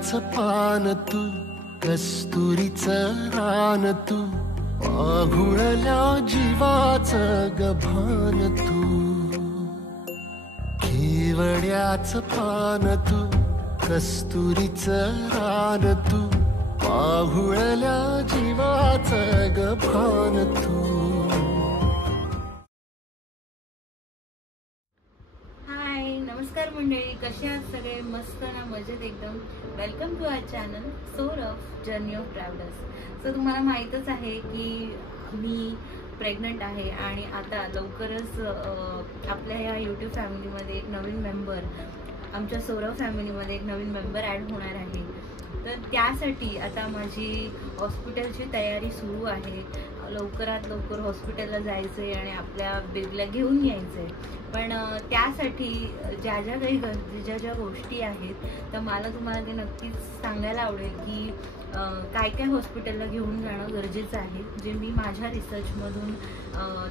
केवड्याचं पान तू, कस्तुरीचं रान तू, पाघुळल्या जीवाचं गभान तू. केवड्याचं पान तू, कस्तुरीचं रान तू, पाहुळल्या जीवाचं गभान तू. हाय, नमस्कार मंडळी, कसे आहात सगळे? मस्त ना, मजेत एकदम. Welcome to our channel Saurabh journey of travellers. So तुम्हाला माहीतच आहे की मी प्रेग्नंट आहे आणि आता लवकरच आपल्या ह्या यूट्यूब फॅमिलीमध्ये एक नवीन मेंबर, आमच्या सौरभ फॅमिलीमध्ये एक नवीन मेंबर ॲड होणार आहे. तर त्यासाठी आता माझी हॉस्पिटलची तयारी सुरू आहे. लवकरात लवकर हॉस्पिटलला जायचं आहे आणि आपल्या बेबीला घेऊन यायचं आहे. पण त्यासाठी ज्या ज्या काही गरजेच्या ज्या गोष्टी आहेत तर मला तुम्हाला ते नक्कीच सांगायला आवडेल की काय काय हॉस्पिटलला घेऊन जाणं गरजेचं आहे, जे मी माझ्या रिसर्चमधून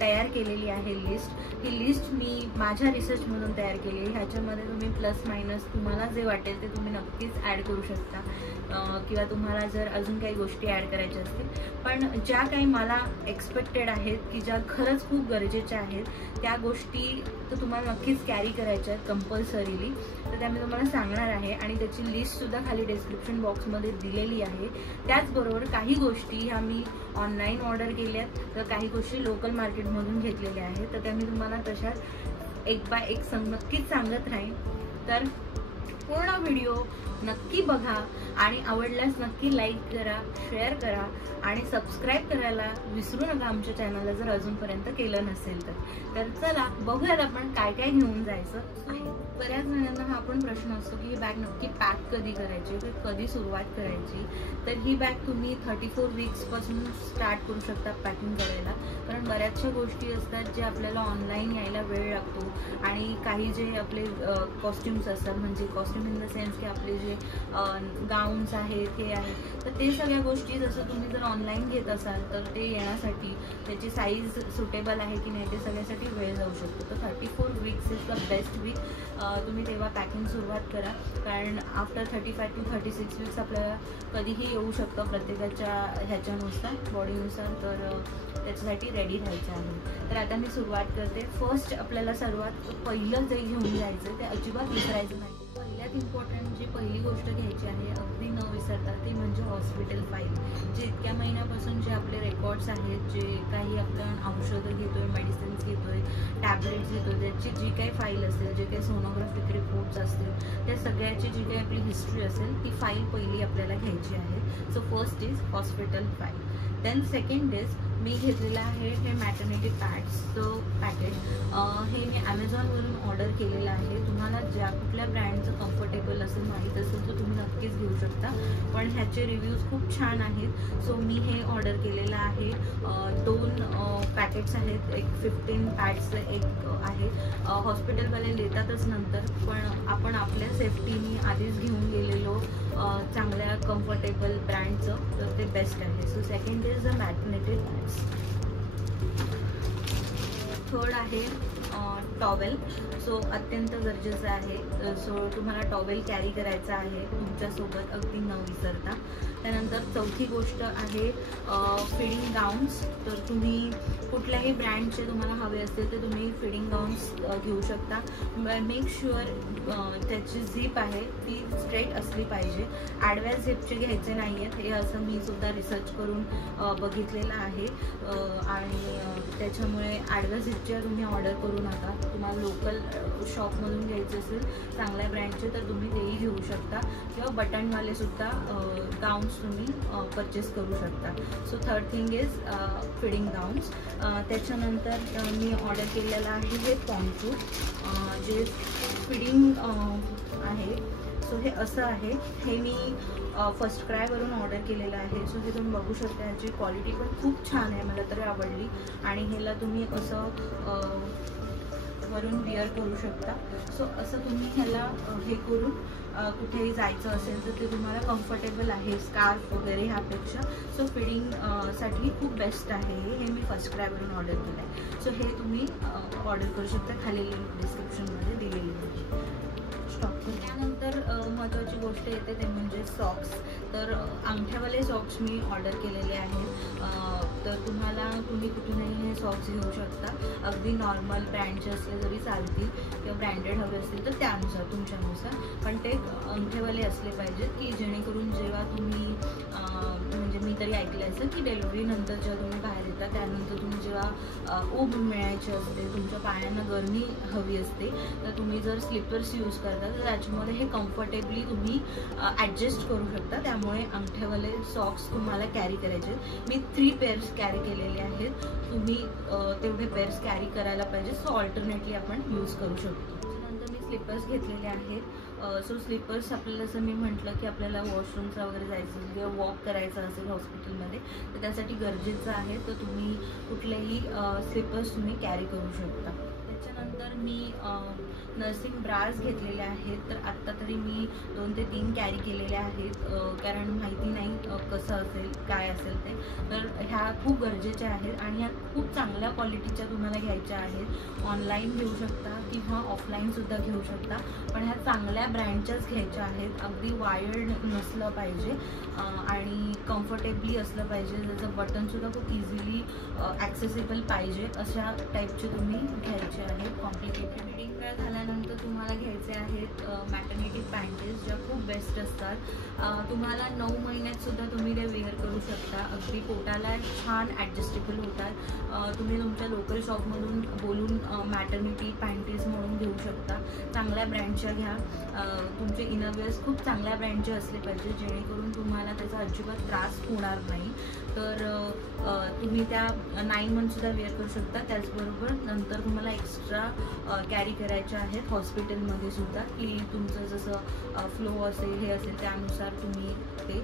तयार केलेली आहे लिस्ट. ही लिस्ट मी माझ्या रिसर्चमधून तयार केली. ह्याच्यामध्ये तुम्ही प्लस मायनस तुम्हाला जे वाटेल ते तुम्ही नक्कीच ॲड करू शकता, किंवा तुम्हाला जर अजून काही गोष्टी ॲड करायच्या असतील. पण ज्या काही मला एक्सपेक्टेड आहेत की ज्या खरंच खूप गरजेच्या आहेत त्या गोष्टी तर तुम्हाला नक्कीच कॅरी करायच्या आहेत कंपल्सरीली. तर त्या मी तुम्हाला सांगणार आहे आणि त्याची लिस्टसुद्धा खाली डिस्क्रिप्शन बॉक्समध्ये दिलेली आहे. त्याचबरोबर काही गोष्टी ह्या मी ऑनलाईन ऑर्डर केल्यात, तर काही गोष्टी लोकल मार्केटमधून घेतलेल्या आहेत. तर त्या मी तुम्हाला तशाच एक बाय एक नक्कीच सांगत राहीन. तर पूर्ण व्हिडिओ नक्की बघा आणि आवडल्यास नक्की लाईक करा, शेअर करा आणि सबस्क्राईब करायला विसरू नका आमच्या चॅनलला जर अजूनपर्यंत केलं नसेल तर. तर चला बघूयात आपण काय काय घेऊन जायचं आहे. बऱ्याच जणांना हा पण प्रश्न असतो की ही बॅग नक्की पॅक कधी करायची, तर कधी सुरुवात करायची. तर ही बॅग तुम्ही 34 वीक्सपासून स्टार्ट करू शकता पॅकिंग करायला. कारण बऱ्याचशा गोष्टी असतात जे आपल्याला ऑनलाईन यायला वेळ लागतो आणि काही जे आपले कॉस्ट्युम्स असतात, म्हणजे कॉस्ट्युम इन द सेन्स की आपले जे गाऊन्स आहेत हे आहेत, तर ते सगळ्या गोष्टी जसं तुम्ही जर ऑनलाईन घेत असाल तर ते येण्यासाठी त्याची साईज सुटेबल आहे की नाही ते सगळ्यासाठी वेळ जाऊ शकतो. तर 34 weeks is the best week. तुम्ही तेव्हा पॅकिंग सुरुवात करा, कारण आफ्टर 35 to 36 वीक्स आपल्याला कधीही येऊ शकतं प्रत्येकाच्या ह्याच्यानुसार, बॉडीनुसार. तर त्याच्यासाठी रेडी राहायचं आहे. तर आता मी सुरुवात करते. फर्स्ट आपल्याला सर्वात पहिलं जे घेऊन जायचं ते अजिबात विसरायचं नाही. सगळ्यात इम्पॉर्टंट जी पहिली गोष्ट घ्यायची आहे अगदी न विसरता ती म्हणजे हॉस्पिटल फाईल. जे इतक्या महिन्यापासून जे आपले रेकॉर्ड्स आहेत, जे काही आपण औषधं घेतोय, मेडिसिन्स घेतोय, टॅबलेट्स घेतोय, त्याची जी काही फाईल असेल, जे काही सोनोग्राफिक रिपोर्ट्स असतील, त्या सगळ्याची जी काही आपली हिस्ट्री असेल ती फाईल पहिली आपल्याला घ्यायची आहे. So first is hospital file. Then second is मी घेतलेलं आहे हे मॅटर्निटी पॅड्सचं पॅकेट. हे मी ॲमेझॉनवरून ऑर्डर केलेलं आहे. तुम्हाला ज्या कुठल्या ब्रँडचं कम्फर्टेबल असेल, माहीत असेल तर तुम्ही नक्कीच घेऊ शकता. पण ह्याचे रिव्ह्यूज खूप छान आहेत. सो मी हे ऑर्डर केलेलं आहे. 2 पॅकेट्स आहेत. एक 15 पॅड्सचं एक आहे. हॉस्पिटलवाले देतातच नंतर, पण आपण आपल्या सेफ्टीनी आधीच घेऊन गेलेलो चांगल्या कम्फर्टेबल ब्रँडचं, तर ते बेस्ट आहे. So second is the maternity pads. Third आहे टॉवेल. सो अत्यंत गरजेचं आहे. सो तुम्हाला टॉवेल कॅरी करायचा आहे तुमच्यासोबत अगदी न विसरता. त्यानंतर चौथी गोष्ट आहे फिडिंग गाऊन्स. तर तुम्ही कुठल्याही ब्रँडचे तुम्हाला हवे असतील तर तुम्ही फिडिंग गाऊन्स घेऊ शकता. मेक शुअर त्याची झिप आहे ती स्ट्रेट असली पाहिजे. आडव्या झिपचे घ्यायचे नाही आहेत, हे असं मी सुद्धा रिसर्च करून बघितलेलं आहे. आणि त्याच्यामुळे आडव्या झिपच्या तुम्ही ऑर्डर करू नका. तुम्हाला लोकल शॉपमधून घ्यायचे असेल चांगल्या ब्रँडचे तर तुम्ही तेही घेऊ शकता, किंवा बटनवाले सुद्धा गाऊन्स तुम्ही परचेस करू शकता. So third thing is feeding gowns. त्याच्यानंतर मी ऑर्डर केलेलं आहे हे पॉन्टू, जे फिडिंग आहे. सो हे असं आहे. हे मी फर्स्ट क्रायवरून ऑर्डर केलेलं आहे. सो हे तुम्ही बघू शकता. ह्याची क्वालिटी पण खूप छान आहे, मला तरी आवडली. आणि ह्याला तुम्ही असं वरून विअर करू शकता. सो असं तुम्ही ह्याला हे करून कुठेही जायचं असेल तर ते तुम्हाला कम्फर्टेबल आहे स्कार्फ वगैरे ह्यापेक्षा. सो फिडिंग साठी खूप बेस्ट आहे. हे मी फर्स्ट क्रायवरून ऑर्डर केलं आहे. सो हे तुम्ही ऑर्डर करू शकता. खाली लिंक डिस्क्रिप्शनमध्ये दिलेली आहे. स्टॉक करू. त्यानंतर महत्त्वाची गोष्ट येते ते म्हणजे सॉक्स. तर अंगठ्यावाले सॉक्स मी ऑर्डर केलेले आहेत. तर तुम्ही कुठूनही हे सॉक्स घेऊ शकता. अगदी नॉर्मल ब्रँडचे असले तरी चालतील किंवा ब्रँडेड हवे असतील तर त्यानुसार तुमच्यानुसार, पण ते अंगठेवाले असले पाहिजेत की जेणेकरून जेव्हा तुम्ही म्हणजे मी तरी ऐकलं असं की डिलिव्हरीनंतर जेव्हा तुम्ही बाहेर येता त्यानंतर तुम्ही जेव्हा ऊब मिळायची असते, तुमच्या पायांना गरमी हवी असते, तर तुम्ही जर स्लिपर्स यूज करता तर त्याच्यामध्ये हे कम्फर्टेबली तुम्ही ॲडजस्ट करू शकता. त्यामुळे अंगठेवाले सॉक्स तुम्हाला कॅरी करायचे. मी 3 पेअर्स कॅरी केलेले आहेत. तुम्ही तेवढे पेअर्स कॅरी करायला पाहिजे. सो ऑल्टरनेटली आपण यूज करू शकतो. त्यानंतर मी स्लिपर्स घेतलेले आहेत. सो स्लिपर्स आपल्याला जसं मी म्हटलं की आपल्याला वॉशरूमचा वगैरे जायचं असेल किंवा वॉक करायचं असेल हॉस्पिटलमध्ये तर त्यासाठी गरजेचं आहे. तर तुम्ही कुठलेही स्लिपर्स तुम्ही कॅरी करू शकता. त्याच्यानंतर मी नर्सिंग ब्रास घेतलेले आहेत. तर आत्ता तरी मी 2 ते 3 कॅरी केलेले आहेत, कारण माहिती नाही कसं असेल काय असेल ते. तर ह्या खूप गरजेच्या आहेत आणि ह्या खूप चांगल्या क्वालिटीच्या तुम्हाला घ्यायच्या आहेत. ऑनलाईन घेऊ शकता किंवा ऑफलाईनसुद्धा घेऊ शकता, पण ह्या चांगल्या ब्रँडच्याच घ्यायच्या आहेत. अगदी वायर्ड नसलं पाहिजे आणि कम्फर्टेबली असलं पाहिजे. त्याचं बटनसुद्धा खूप इझिली ॲक्सेसिबल पाहिजे अशा टाईपचे तुम्ही घ्यायचे आहेत. कॉम्प्लिकेटेड रिडिंग वेळ झाल्यानंतर तुम्हाला घ्यायचे आहेत मॅटर्निटी पॅन्टीज, ज्या खूप बेस्ट असतात. तुम्हाला 9 महिन्यातसुद्धा तुम्ही ते वेअर करू शकता. अगदी पोटाला छान ॲडजस्टेबल होतात. तुम्ही तुमच्या लोकल शॉपमधून बोलून मॅटर्निटी पॅन्टीज म्हणून घेऊ शकता. चांगल्या ब्रँडच्या घ्या. तुमचे इनरवेअर्स खूप चांगल्या ब्रँडचे असले पाहिजे जेणेकरून तुम्हाला त्याचा अजिबात त्रास होणार नाही. तर तुम्ही त्या 9 मंथसुद्धा वेअर करू शकता. त्याचबरोबर नंतर तुम्हाला एक्स्ट्रा कॅरी करायच्या आहेत हॉस्पिटलमध्ये सुद्धा, की तुमचं जसं फ्लो असेल हे असेल त्यानुसार तुम्ही ते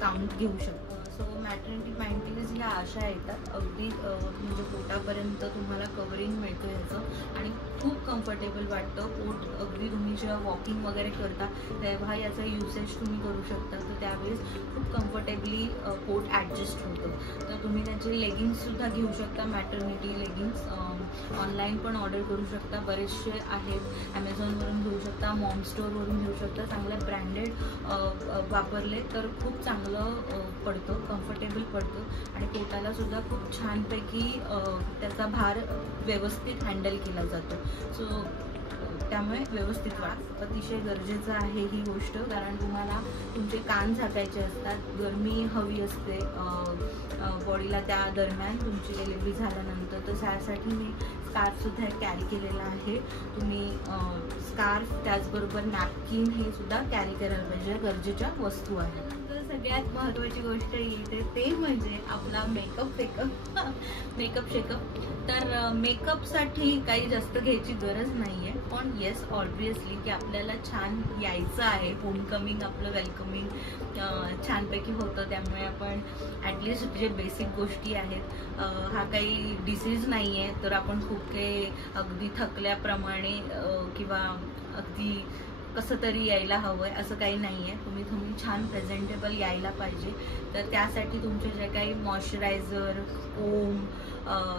काउंट घेऊ शकता. सो मॅटर्निटी पॅन्टीज ह्या अशा येतात, अगदी म्हणजे पोटापर्यंत तुम्हाला कवरिंग मिळतं याचं आणि खूप कम्फर्टेबल वाटतं. पोट अगदी तुम्ही जेव्हा वॉकिंग वगैरे करता तेव्हा याचा युसेज तुम्ही करू शकता. तर त्यावेळेस खूप कम्फर्टेबली पोट ॲडजस्ट होतं. तर तुम्ही त्याचे लेगिन्ससुद्धा घेऊ शकता. मॅटर्निटी लेगिन्स ऑनलाईन पण ऑर्डर करू शकता. बरेचसे आहेत. ॲमेझॉनवरून घेऊ शकता, मॉम स्टोअरवरून घेऊ शकता. चांगल्या ब्रँडेड वापरले तर खूप चांगलं पडतं, कम्फर्टेबल पडतं आणि पोटाला सुद्धा खूप छानपैकी त्याचा भार व्यवस्थित हँडल केला जातो. सो त्यामुळे व्यवस्थित वाढ अतिशय गरजेचं आहे ही गोष्ट, कारण तुम्हाला तुमचे कान झाकायचे असतात. गरमी हवी असते बॉडीला त्या दरम्यान तुमची डिलिव्हरी झाल्यानंतर. तर त्यासाठी मी स्कार्फसुद्धा कॅरी केलेला आहे. तुम्ही स्कार्फ त्याचबरोबर नॅपकिन हे सुद्धा कॅरी करायला पाहिजे. गरजेच्या वस्तू आहेत. सगळ्यात महत्त्वाची गोष्ट येते ते म्हणजे आपला मेकअप शेकअप. तर मेकअपसाठी काही जास्त घ्यायची गरज नाही आहे, पण येस ऑब्वियसली की आपल्याला छान यायचं आहे. होमकमिंग आपलं वेलकमिंग छानपैकी होतं. त्यामुळे आपण ॲटलिस्ट जे बेसिक गोष्टी आहेत, हा काही डिसीज नाही आहे तर आपण खूप काही अगदी थकल्याप्रमाणे किंवा अगदी कसं तरी यायला हवं आहे असं काही नाही आहे. तुम्ही छान प्रेझेंटेबल यायला पाहिजे. तर त्यासाठी तुमचे जे काही मॉइश्चरायझर, कोम,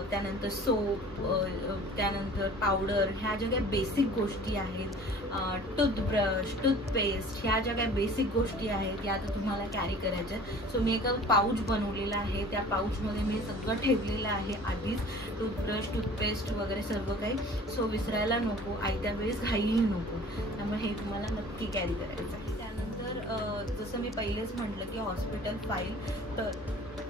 त्यानंतर सोप, त्यानंतर पावडर, ह्या ज्या काही बेसिक गोष्टी आहेत, टूथब्रश, टूथपेस्ट, ह्या ज्या काही बेसिक गोष्टी आहेत या तर तुम्हाला कॅरी करायच्या. सो मी एका पाऊच बनवलेला आहे. त्या पाऊचमध्ये मी सगळं ठेवलेलं आहे आधीच, टूथब्रश, टूथपेस्ट वगैरे सर्व काही. सो विसरायला नको, आयत्या वेळेस घाईही नको. त्यामुळे हे तुम्हाला नक्की कॅरी करायचं आहे. त्यानंतर जसं मी पहिलेच म्हटलं की हॉस्पिटल फाईल. तर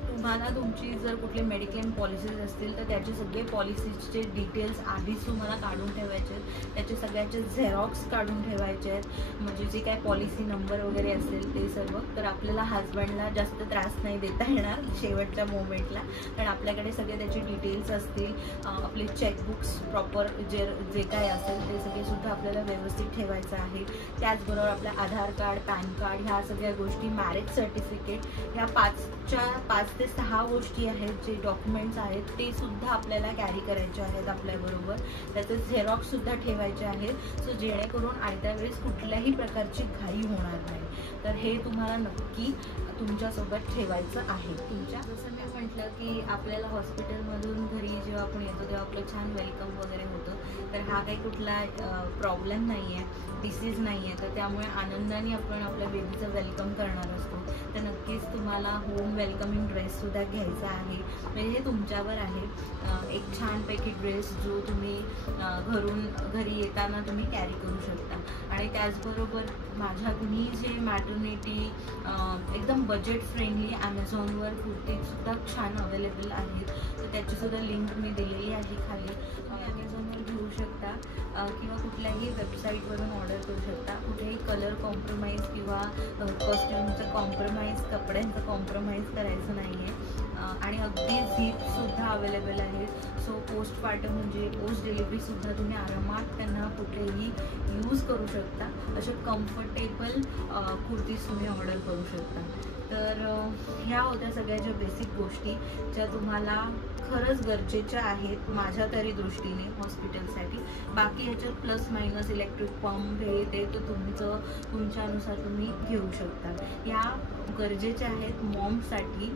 तुम्हाला तुमची जर कुठले मेडिक्लेम पॉलिसीज असतील तर त्याचे सगळे पॉलिसीजचे डिटेल्स आधीच तुम्हाला काढून ठेवायचे आहेत. त्याचे सगळ्याचे झेरॉक्स काढून ठेवायचे आहेत. म्हणजे जे काय पॉलिसी नंबर वगैरे असेल ते सर्व. तर आपल्याला हजबंडला जास्त त्रास नाही देता येणार शेवटच्या मोमेंटला, कारण आपल्याकडे सगळे त्याचे डिटेल्स असतील. आपले चेकबुक्स प्रॉपर जे काय असेल ते सगळे सुद्धा आपल्याला व्यवस्थित ठेवायचं आहे. त्याचबरोबर आपलं आधार कार्ड, पॅन कार्ड, ह्या सगळ्या गोष्टी, मॅरेज सर्टिफिकेट, ह्या 5 ते 6 गोष्टी आहेत, जे डॉक्युमेंट्स आहेत ते सुद्धा आपल्याला कॅरी करायचे आहेत आपल्याबरोबर. त्याचे झेरॉक्ससुद्धा ठेवायचे आहेत. सो जेणेकरून आयत्या वेळेस कुठल्याही प्रकारची घाई होणार नाही. तर हे तुम्हाला नक्की तुमच्यासोबत ठेवायचं आहे. जसं मी म्हटलं म्हटलं की आपल्याला हॉस्पिटलमधून घरी जेव्हा आपण येतो तेव्हा आपलं छान वेलकम वगैरे होतं. तर हा काही कुठला प्रॉब्लेम नाही आहे, डिसीज नाही आहे. तर त्यामुळे आनंदाने आपण आपल्या बेबीचं वेलकम करणार असतो. तर नक्कीच तुम्हाला होम वेलकमिंग ड्रेससुद्धा घ्यायचा आहे. म्हणजे हे तुमच्यावर आहे. एक छानपैकी ड्रेस जो तुम्ही घरी येताना तुम्ही कॅरी करू शकता. आणि त्याचबरोबर मी जे मॅटर्निटी एकदम बजेट फ्रेंडली ॲमेझॉनवर कुर्तीसुद्धा छान अवेलेबल आहेत. तर त्याचीसुद्धा लिंक मी दिलेली आहे खाली. तुम्ही ॲमेझॉनवर घेऊ शकता किंवा कुठल्याही वेबसाईटवरून ऑर्डर करू शकता. कुठेही कलर कॉम्प्रोमाइज किंवा कॉस्ट्युमचं कॉम्प्रोमाइज, कपड्यांचं कॉम्प्रोमाइज करायचं नाही आहे. आणि अगदी झीपसुद्धा अवेलेबल आहे. सो पोस्टपार्टम म्हणजे पोस्ट डिलिव्हरीसुद्धा तुम्ही आरामात त्यांना कुठेही यूज करू शकता. अशा कम्फर्टेबल कुर्तीज तुम्ही ऑर्डर करू शकता. तर ह्या होत्या सगळ्या ज्या बेसिक गोष्टी ज्या तुम्हाला खरंच गरजेच्या आहेत माझ्या तरी दृष्टीने हॉस्पिटलसाठी. बाकी ह्याच्यात प्लस मायनस इलेक्ट्रिक पंप हे ते तर तुमच्यानुसार तुम्ही घेऊ शकता. ह्या गरजेच्या आहेत मॉमसाठी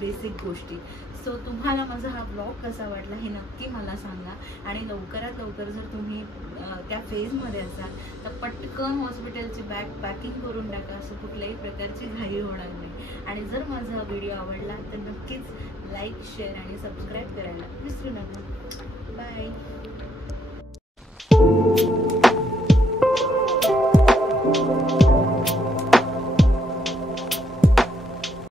बेसिक गोष्टी. सो तुम्हाला माझा हा ब्लॉग कसा वाटला हे नक्की मला सांगा. आणि लवकरात लवकर जर तुम्ही त्या फेजमध्ये असाल तर पटकन हॉस्पिटलची बॅग पॅकिंग करून टाका. असं कुठल्याही प्रकारची घाई होणार नाही. आणि जर माझा हा व्हिडिओ आवडला तर नक्कीच लाईक, शेअर आणि सबस्क्राईब करायला विसरू नका. बाय.